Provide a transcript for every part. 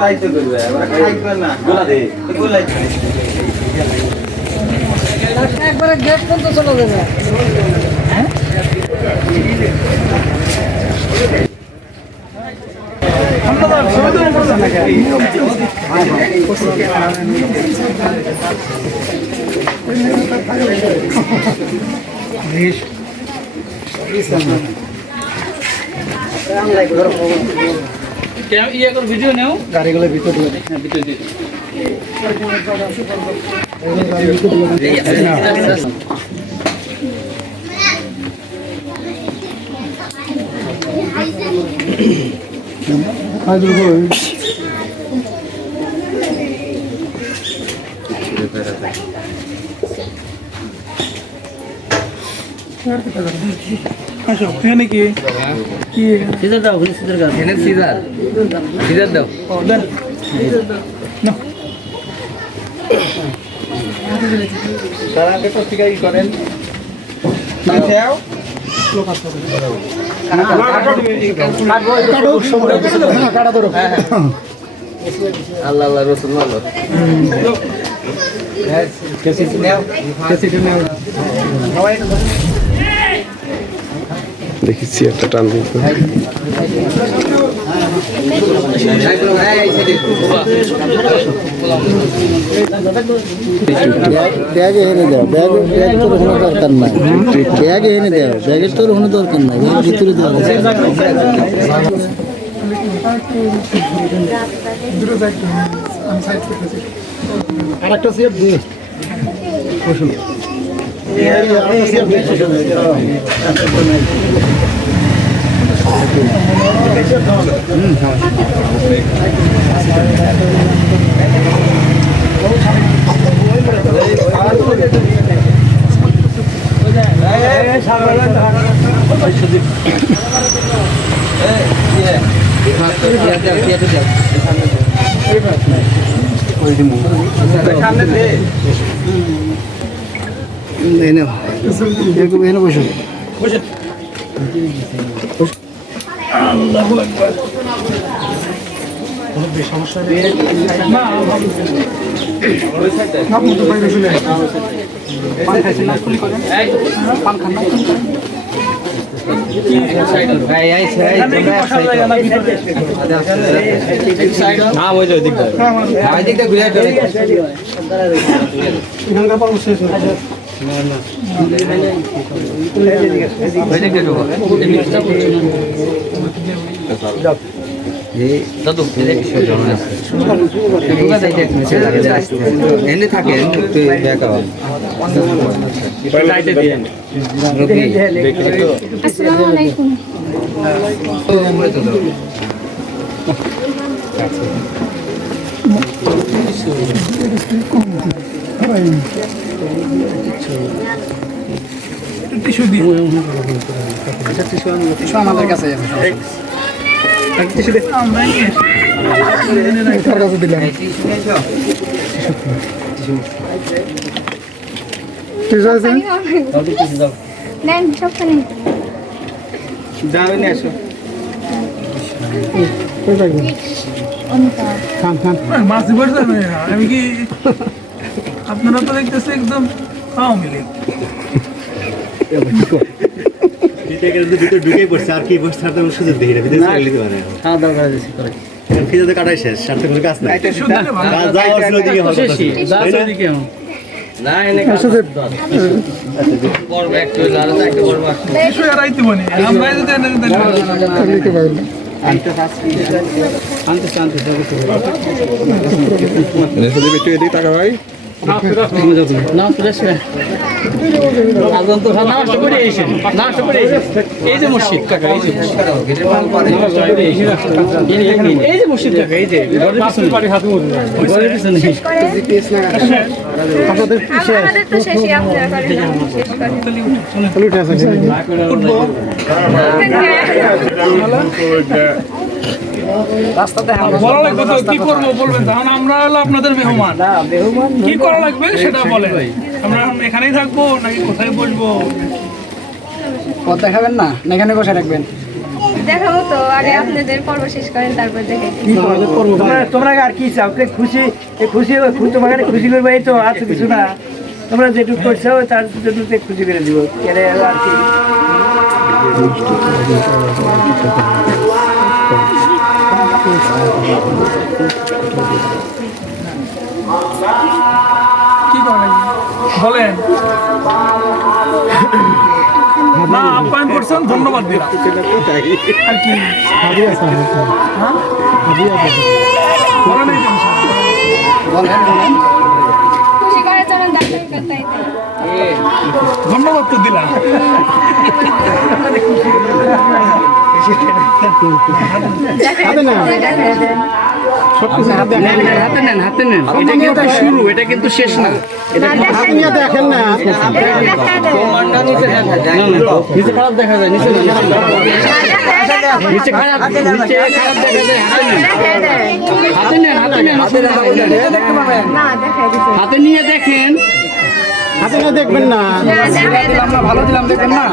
তাই তো করবে আমরা খাইবে না গোলা দে গোলা একবারে গেট পর্যন্ত চলে যাবে হ্যাঁ আমরা তো সবাই তো করছ না क्या ये कर वीडियो ने गाड़ी वाले वीडियो दिया हां वीडियो दे आज को अच्छा यानी कि सीजर दाओ सीजर का है सीजर सीजर दाओ डन नो सारा के तो ठीक है करें ना खाओ लो काट काटा दो अल्लाह अल्लाह रसूल अल्लाह कैसे ने দেখেছি একটা টান দিতে ব্যাগ এনে দাও ব্যাগ তোর কোনো দরকার নাই ব্যাগ এনে দাও ব্যাগের তোর কোনো দরকার নাই এর ভিতরে দাও আরেকটা সেভ দিই বসুন সামনে দে এনে এরকম এনে বসুন আল্লাহু আকবার কোনো সমস্যা নেই না না তো বাইরে চলে পান খাইছেন না খুলি করেন পান খান না ভাই এই সাইড না ওই যে দিক দাও ভাই দিকটা ঘুরে যাও এখানকার পাবো শেষ হয়ে না না ওই দিকটা ঢোকো এই দাদু কিছু জানা আছে ঢোকা যাইতে মেসেজ লাগে এনে থাকে তুই ব্যাক আও লাইটে দিয়ে রবি আসসালামু আলাইকুম টিস্যু দিই আচ্ছা টিস্যু আমাদের কাছে আছে টিস্যু দে আমরা নিয়ে তোর কাছে দিলাম টিস্যু নিয়েছো টিস্যু আছে দাও টিস্যু দাও নেন সবটা নেন দাও নিয়ে আসো কই যাবেন অনেকটা খান খান মাসি বলছেন আমি কি আপনারা তো দেখতেছে একদম আওয়ামী লীগ ঢুকে পড়ছে আর কি বসে থাকতে সুযোগ দেখি না বিদেশে চলে যেতে পারে খাওয়া দাওয়া করে দিছি করে ফিরে কাটাই শেষ সাথে কোনো কাজ নাই শুধু কাজ যাও আসলে দিকে হবে না এনে বড় একটু লাল একটা বড় টিস্যু আর আইতে বনি আমরা যদি এনে দেন লিখে পাবেন আনতে শান্তি এদিকে টাকা ভাই না ফ্রেশ আজন তো নামাজটা পড়ে এসেছেন নামাজটা পড়ে এসেছেন এই যে মসজিদ কাকা এই যে এই যে মসজিদ কাকা এই যে ঘরের পিছনে আপনাদের আমাদের তো শেষই আপনারা করেন শেষ করেন উঠে আছে রাস্তাতে বলা লাগবে তো কি করবো বলবেন তখন আমরা হলো আপনাদের মেহমান কি করা লাগবে সেটা বলেন আমরা এখন এখানেই থাকবো নাকি কোথায় বসবো পথ দেখাবেন না এখানে বসে রাখবেন দেখাবো তো, আগে আপনাদের পর্ব শেষ করেন তারপর দেখে। তোমরা আর কি চাও খুশি খুশি তোমাকে খুশি করবে এই তো আর তো কিছু না তোমরা যেটুকু করছো তার জন্য খুশি করে দিব এরে আর কি কি করেন বলেন না আপ্যায়ন করছেন ধন্যবাদ দিলাম আর কি বলেন এই টেনশন। খুশি করে চলেন ডাক্তার করতেই ধন্যবাদ তো দিলাম হাতে নেন হাতে নেন, এটা কিন্তু শুরু, এটা কিন্তু শেষ না। এটা দেখেন না নিচে খারাপ দেখা যায়, নিচে নিচে খারাপ দেখা যায়। হাতে নেন হাতে নেন না দেখাই দিতে হাতে নিয়ে দেখেন। হাতে না দেখবেন না দেখাই দেন ভালো দিলাম দেখেন না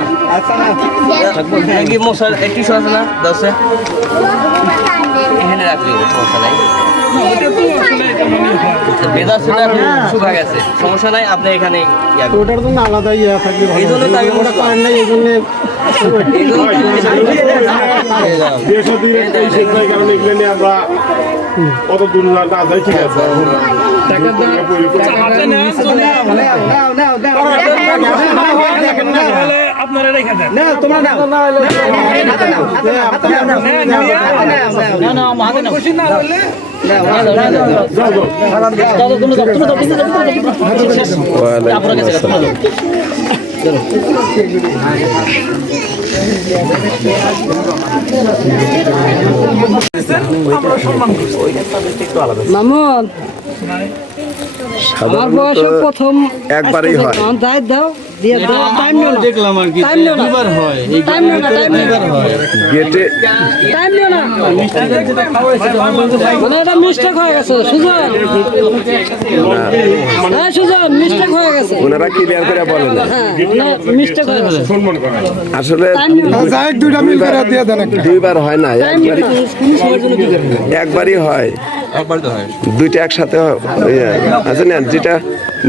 কি মশার একটু সমস্যা না দশে এখানে রাখবি সমস্যা নাই বেদা শুনে শুকা গেছে সমস্যা নাই আপনি এখানে ওটার জন্য আলাদা ইয়ে থাকবে এই জন্য তো আমি ওটা করেন নাই এই জন্য কারণে এগুলো নিয়ে আমরা কত দূর না যাই ঠিক আছে হাতে নেন চলে আপনারা রেখে দেন খুশি না হলে আমরা সম্মান করছি মামুন আমার বয়সে প্রথম একবারই হয় দায় দাও দিয়ে দাও টাইম নিও না দেখলাম আর কি টাইম নিও না দুবার হয়, এই টাইম নিও না টাইম নিও না গেটে টাইম নিও না মানে এটা মিস্টেক হয়ে গেছে সুজন হ্যাঁ সুজন মিস্টেক হয়ে গেছে ওনারা ক্লিয়ার করে বলেন না। হ্যাঁ মিস্টেক হয়ে গেছে আসলে টাইম নিও না দুইবার হয় না একবারই হয় দুইটা একসাথে আচ্ছা নেন যেটা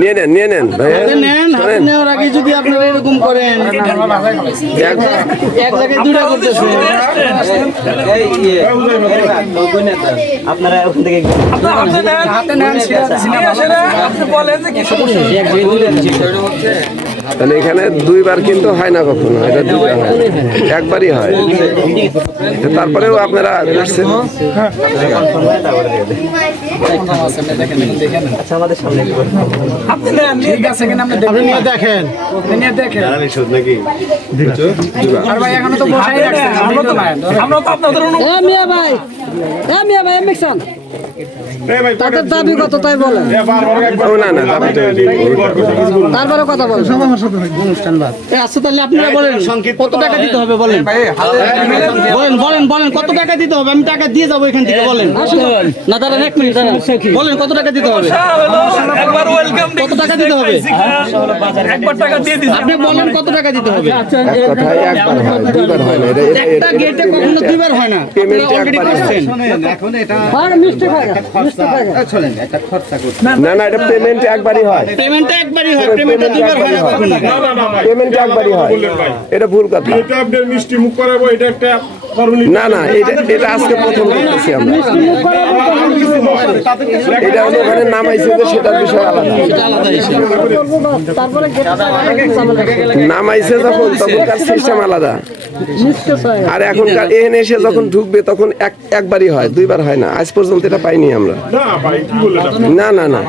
নিয়ে নেন ভাইয়া হাতে নেন, হাতে শোনেন, নেওয়ার আগে যদি আপনারা এরকম করেন, এক- এক জায়গায় দুটা করতেছে। আপনারা ওখান থেকে হাতে নেন নিয়ে এসে আপনি বলেন যে কি সমস্যা তাহলে এখানে দুইবার কিন্তু হয় না কখনো এটা দুইবার হয় একবারই হয় তারপরেও আপনারা আসছেন আচ্ছা আমাদের সামনে আপনি নেন নিয়ে গেছে কিনা আপনি আপনি নিয়ে দেখেন নিয়ে দেখেন আর ভাই এখনো তো বসাই রাখছেন আমরা তো আপনাদের এ মিয়া ভাই মিক্সান তাদের দাবি কত তাই বলেন ও না না দাবি তো তারপরে কথা বলেন আচ্ছা তাহলে আপনারা বলেন কত টাকা দিতে হবে বলেন, বলেন বলেন বলেন কত টাকা দিতে হবে, আমি টাকা দিয়ে যাবো এখান থেকে বলেন। না দাঁড়ান এক মিনিট দাঁড়ান, বলেন কত টাকা দিতে হবে, একবার ওয়েলকাম কত টাকা দিতে হবে, একবার টাকা দিয়ে দিন আপনি বলেন কত টাকা দিতে হবে। কথাই একবার হয় দুইবার হয় না একটা গেটে কখনো দুইবার হয় না, আপনারা অলরেডি করছেন। আর মিস্টেক হয়ে গেছে মিস্টেক হয়ে গেছে না না এটা পেমেন্ট একবারই হয় পেমেন্টটা একবারই হয়, পেমেন্টটা দুইবার হয় না কখনো। পেমেন্ট একবারই হয় এটা ভুল কথা মিষ্টি মুখ করাবো এটা একটা না না এটা আজকে প্রথম দেখতেছি আমরা এটা হলো ওখানে নাম আইছে যে সেটার বিষয় আলাদা এটা আলাদা ইস্যু। তারপরে গেট নাম আইছে যখন তখনকার সিস্টেম আলাদা আর এখনকার এখানে এসে যখন ঢুকবে তখন একবারই হয় দুইবার হয় না আজ পর্যন্ত এটা পাইনি আমরা না ভাই কি বললেন আপনি? না না না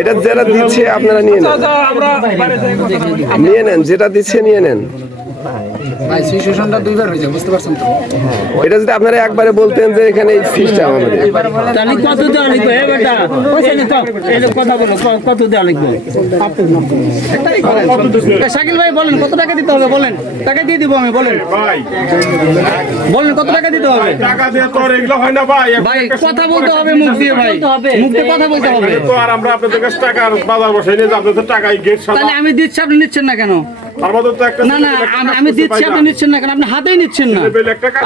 এটা যারা দিচ্ছে আপনারা নিয়ে নেন আমরা বাইরে যাই কথা বলি নিয়ে নেন যেটা দিচ্ছে নিয়ে নেন ভাই সিচুয়েশনটা দুইবার হয়ে যায় বুঝতে পারছেন তো এটা যদি আপনারা একবারে বলতেন যে এখানে এই সিস্টেম আমাদের তাহলে কত দেওয়া লিখবো হে বেটা, এই যে কথা বলো কত দেওয়া লিখবো। শাকিল ভাই বলেন কত টাকা দিতে হবে বলেন, টাকা দিয়ে দিব আমি, বলেন ভাই বলেন কত টাকা দিতে হবে। টাকা দিয়ে তো আর এগুলো হয় না ভাই ভাই কথা বলতে হবে মুখ দিয়ে, ভাই মুখ দিয়ে কথা বলতে হবে। তো আর আমরা আপনাদের কাছে টাকার বাজার বসাই নিয়ে যে আপনাদের টাকাই গেট সাদা তাহলে আমি দিচ্ছি আপনি নিচ্ছেন না কেন, আমাদের তো একটা না না আমি দিচ্ছি, আপনি নিচ্ছেন না কেন? আপনি হাতেই নিচ্ছেন না।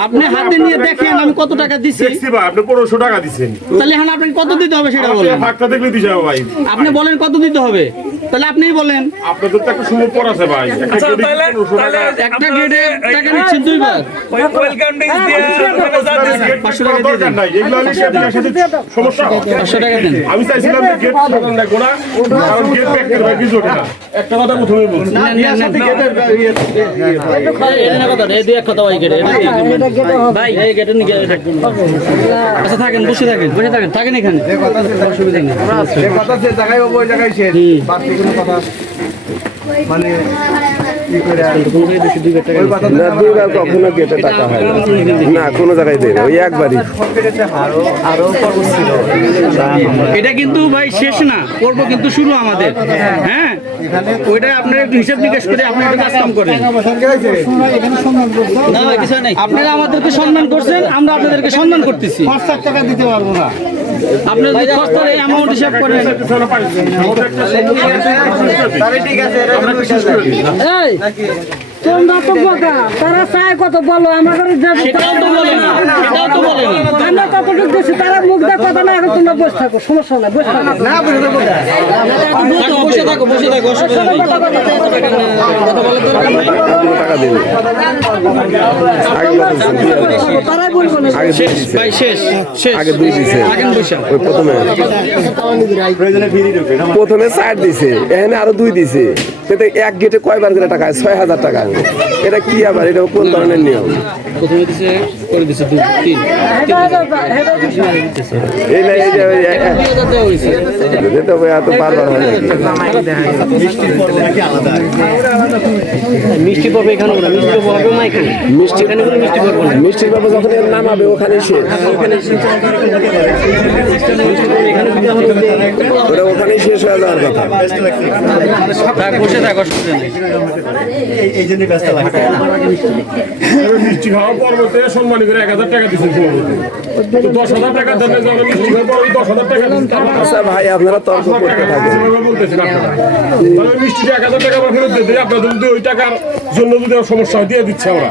আপনি হাতে নিয়ে দেখেন আমি কত টাকা দিচ্ছি। দেখছি ভাই আপনি 1500 টাকা দিচ্ছেন। তাহলে এখন আপনাকে কত দিতে হবে সেটা আপনি বলেন। ফাঁকটা দেখলে দিছে ভাই। আপনি বলেন কত দিতে হবে, তাহলে আপনিই বলেন। আপনাদের তো একটা সময় পর আছে ভাই। একটা আচ্ছা, গ্রেডে তাহলে- 1500 টাকা। তাহলে- একটা গ্রেডে টাকা নিচ্ছেন দুইবার। ওয়েলকাম ড্রিঙ্কস দিয়ে আপনারা যা দিয়েছেন। গেট 500 টাকা দরকার নাই। এগুলো হলে বিয়ের সাথে সমস্যা হবে। 500 টাকা দেন। আমি চাইছিলাম যে গেট সাজানো লাগবো না, কারণ গেট ব্যাক করবে কিছু ওঠে না। একটা কথা প্রথমেই বলছি। আচ্ছা থাকেন, বসে থাকেন, থাকেন এখানে, অসুবিধা নেই। না দুইবার কখনো গেটে টাকা হয় না, না কোনো জায়গায় দেয় না, ওই একবারই। এটা কিন্তু ভাই শেষ না, করবো কিন্তু শুরু আমাদের। হ্যাঁ ওইটা আপনার একটু হিসাব নিকাশ করে আপনি একটু কাজ কাম করেন। আপনারা আমাদেরকে সম্মান করছেন, আমরা আপনাদেরকে সম্মান করতেছি। 5 টাকা দিতে পারবো না। আপনার যদি কষ্টের এই অ্যামাউন্ট হিসাব করেন, এই তোমরা তো বোকা, তারা চায় কত বলো আমার ঘরে সেটাও তো বলে না, সেটাও তো বলে না। আমরা কতটুকু দিচ্ছি তারা মুখ দেয় কথা না, এখন তোমরা বসে থাকো, সমস্যা নাই, বসে থাকো। থাকো, বসে থাকো, বসে থাকো, অসুবিধা নেই। কথা বলার দরকার নেই। কোনো টাকা দেবে তারাই বলবো না। আগে শেষ ভাই, শেষ শেষ। আগে 2 দিছে, আগেন বৈশাখ ওই প্রথমে 4 দিছে, এখানে আরো 2 দিছে। এতে এক গেটে কয়বার করে টাকা হয়? 6000 টাকা। এটা কি আবার, এটা কোন ধরনের নিয়ম? প্রথমে দিছে, করে দিছে 2 3 এই না এই যে হয়েছে। দিতে হবে, এত বারবার হয় নাকি? মিষ্টি পাবে এখানে, মিষ্টি পাবে না এখানে। মিষ্টি মিষ্টির বাবা যখন এর নামাবে ওখানে শেষ, ওটা ওখানেই শেষ হয়ে যাওয়ার কথা। থাক, বসে থাক, অসুবিধা নেই। মিষ্টি খাওয়ার পরবর্তী সম্মানী করে 1000 টাকা দিচ্ছেন। 10,000 টাকা দেন, মিষ্টি খাওয়ার পর 10,000 টাকা দিচ্ছেন। আচ্ছা ভাই আপনারা তর্ক করতে থাকেন। বলতেছেন আপনারা, তাহলে মিষ্টিটা 1000 টাকা আবার ফেরত দিয়ে দিই। আপনাদের যদি ওই টাকার জন্য যদি সমস্যা হয় দিয়ে দিচ্ছে আমরা।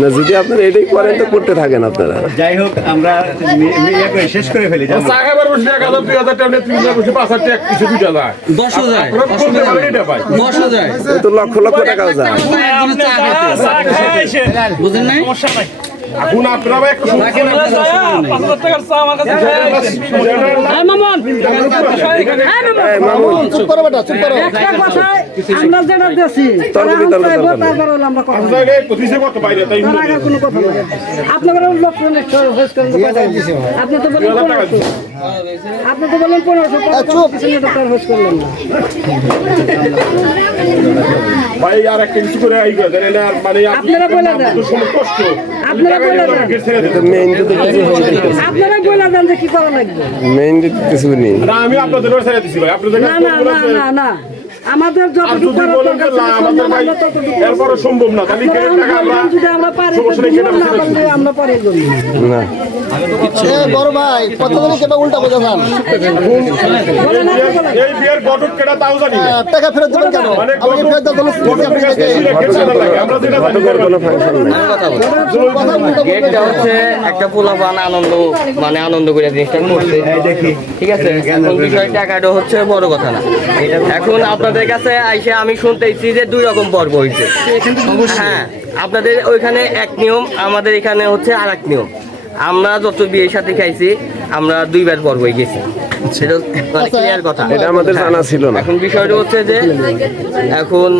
না যদি আপনারা এটাই করেন তো করতে থাকেন আপনারা। যাই হোক আমরা শেষ করে ফেলি। চা খাবার বসে 1000 2000 টাকা নিয়ে 3000 বসে 5,000 টাকা কিছু দুইটা যায়। 10ও যায়, আপনারা বলতে পারেন এটা ভাই। 10ও যায়। ওই তো লক্ষ লক্ষ টাকাও যায়। একজনের চা খেতে। বুঝেন নাই? সমস্যা নাই। এখন আপনারা ভাই একটা সমস্যা থাকেন, আপনার কাছে অসুবিধা নেই। 5,000 টাকার চা আমার কাছে হ্যাঁ মামুন, এই মামুন চুপ করো বেটা, চুপ করো। একটা কথায় আমরা যেটা দিয়েছি তারা এখন বিতর্ক চাইবো, দরকার নেই। তারপর হলো আমরা কথা বলবো। আপনাকে প্রতিষ্ঠা করতে বাইরে তাই তার আগে কোনো কথা নাই। আপনাদের লোক হোস করেন তো কয়টা? আপনি তো বলেন 1500, আপনি তো বলেন 1500 পিছনে তো তার হোস করলেন না। ভাই আর একটা কিছু করে আই করে দেন না, মানে আপনারা বলে দেন। আপনাদের সময় কষ্ট। আপনারা বলে দেন। মেইন তো কিছু আপনারা বলে দেন যে কি করা লাগবে। মেইন কিছু নেই। না আমি আপনাদের ছেড়ে দিছি ভাই, আপনাদের না না না না না, আমাদের আর যতটুকু যদি করার বলেন যে দরকার না ছিল আমাদের ভাই আমরা ততটুকু এরপরে সম্ভব না, তাহলে আপনারা কেন টাকা আমরা যদি আমরা পারি তো সমস্যা নেই, দিলাম, কেটে না বসে পারলে আমরা পরে করব। না বড় ভাই কত করে কেটে উল্টা বোঝা যান। এই বিয়ের গঠন কেটা তাও জানি না। টাকা ফেরত দেবেন কেন? মানে আমাকে ফেরত দেওয়ার কোনো গঠন আপনি থেকে দেখে। আমরা যেটা জানি ঘটকের কোনো ফাংশন নেই। গেটটা হচ্ছে একটা পোলাপান আনন্দ, মানে আনন্দ করে জিনিসটা করছে, ঠিক আছে। এখন বিষয় টাকাটা হচ্ছে বড় কথা না। এখন আপনাদের কাছে আইসে আমি শুনতেছি যে 2 রকম পর্ব হয়েছে। হ্যাঁ, আপনাদের ওইখানে এক নিয়ম, আমাদের এখানে হচ্ছে আর এক নিয়ম। আমরা যত বিয়ের সাথে খাইছি আমরা 2 বার পর্ব হয়ে গেছি, সেটা মানে ক্লিয়ার কথা। এটা আমাদের জানা ছিল না। এখন বিষয়টা হচ্ছে যে এখন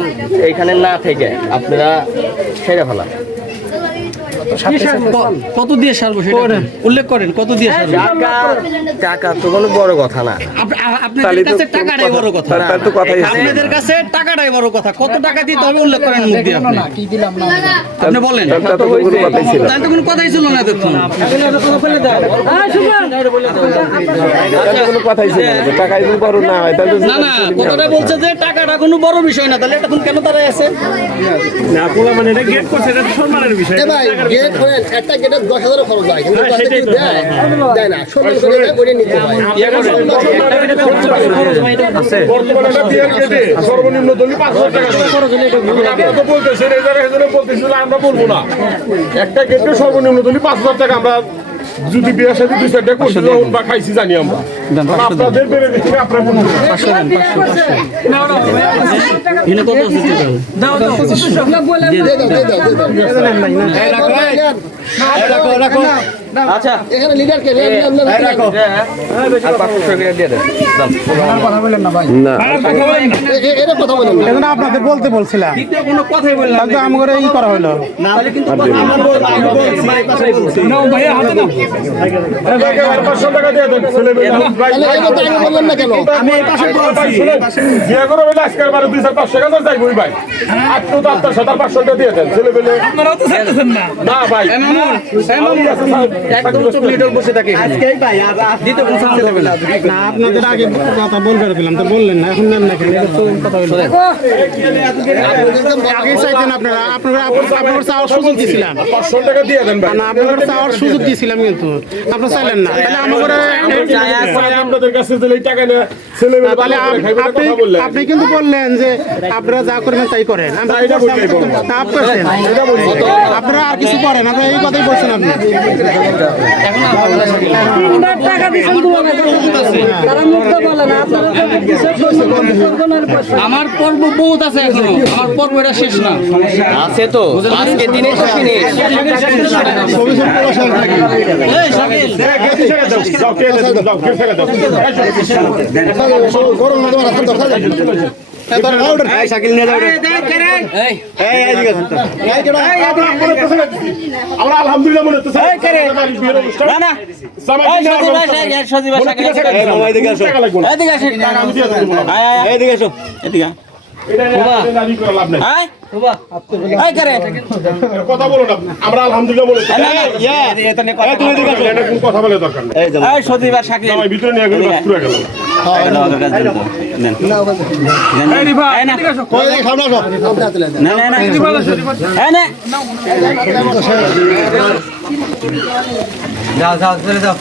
এইখানে না থেকে আপনারা ছেড়ে ফেলা। কত দিয়ে সারবো সেটা উল্লেখ করেন, কত দিয়ে সারবো। টাকা তো কোনো বড় কথা না। আপনাদের কাছে টাকাটাই বড় কথা। তার তো কথাই আছে। আপনাদের কাছে টাকাটাই বড় কথা। কত টাকা দিতে হবে উল্লেখ করেন মুখ দিয়ে আপনি। আপনি বলেন। তার তো কোনো কথাই ছিল না। তাহলে তো কোনো কথাই ছিল না এতক্ষণ। হ্যাঁ শুনুন, তার তো কোনো কথাই ছিল না। টাকা যদি বড় না হয় তাহলে না না, কথাটা বলছে যে টাকাটা কোনো বড় বিষয় না, তাহলে এখন কেন তারাই আছে? না পোলা মানে এটা গেট করছে, এটা সম্মানের বিষয়। এ ভাই একটা গেটে 10,000 খরচ হয় কিন্তু দেয় না সম্মান করে নিতে হয় বর্তমানে একটা বিয়ের গেটে সর্বনিম্ন দলি 5,000 টাকা আপনারা তো বলতেছেন এই জায়গায় বলতেছিল আমরা বলবো না একটা গেটে সর্বনিম্ন দলি 5,000 টাকা আমরা যদি বিয়ের সাথে 2-4টা করছি বা খাইছি জানি আমরা আপনাদের বেড়ে দিচ্ছি আপনারা বলুন এনে কত আছে টোটাল? আচ্ছা এখানে লিডার কে রাখো 500 টাকা দিয়ে দেন না এটা কথা বলেন না আপনাদের বলতে বলছিলাম দ্বিতীয় কোনো কথাই বললাম তাহলে তো আমার ই করা হলো তাহলে কিন্তু আমার বলছি নাও ভাইয়া হাতে নাও 500 টাকা দিয়ে দেন ছেলে মেয়ে তাহলে এই কথা আগে বললেন না কেন আমি এই পাশে বলছি বিয়ে করে বলে আজকের বারে 2-4-500 টাকা যাইবই ভাই আপনি তো আপনার সাথে 500 টাকা দিয়ে দেন ছেলে মেয়ে আপনারাও তো চাইতেছেন না না ভাই একদম চোখ লিডল বসে থাকে আজকেই ভাই দ্বিতীয় কোনো সামনে দেবে না না আপনাদের আগে কথা বলবে পেলাম তো বললেন না এখন নেন না কেন এটা তো কথা হলো আগে চাইতেন আপনারা আপনার চাওয়ার সুযোগ দিয়েছিলাম 500 টাকা দিয়ে দেন ভাই না আপনার চাওয়ার সুযোগ দিয়েছিলাম কিন্তু আপনারা চাইলেন না তাহলে আমার আপনাদের কাছে যে এই টাকা না ছেলে মেয়ে তাহলে কথা বললেন আপনি কিন্তু বললেন যে আপনারা যা করবেন তাই করেন আপনারা আর কিছু করেন আপনারা এই কথাই বলছেন আপনি তিনবার টাকা দিচ্ছেন তারা মুক্ত বলে না আপনারা আমার পর্ব বহুত আছে এখনো আমার পর্ব এটা শেষ না আছে তো আজকে দিনে তো ফিনিশ এই শাকিল যাও কে দাও কে ফেলে দাও গরম না তোমার হাত ধরে আমরা আলহামদুলিল্লাহ মনে হচ্ছে না না এদিকে আসো এদিকে কথা বলো না আমরা আলহামদুলিল্লাহ বলে কথা বলে দরকার নেই ভিতরে নিয়ে গেলে পুরো গেল এই রিফা এদিকে আসো যাও যাও চলে যাও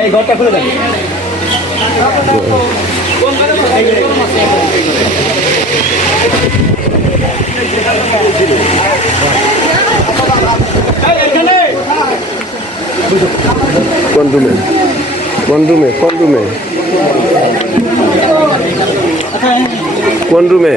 এই ঘরটা খুলে দেন কোন রুমে কোন রুমে কোন রুমে কোন রুমে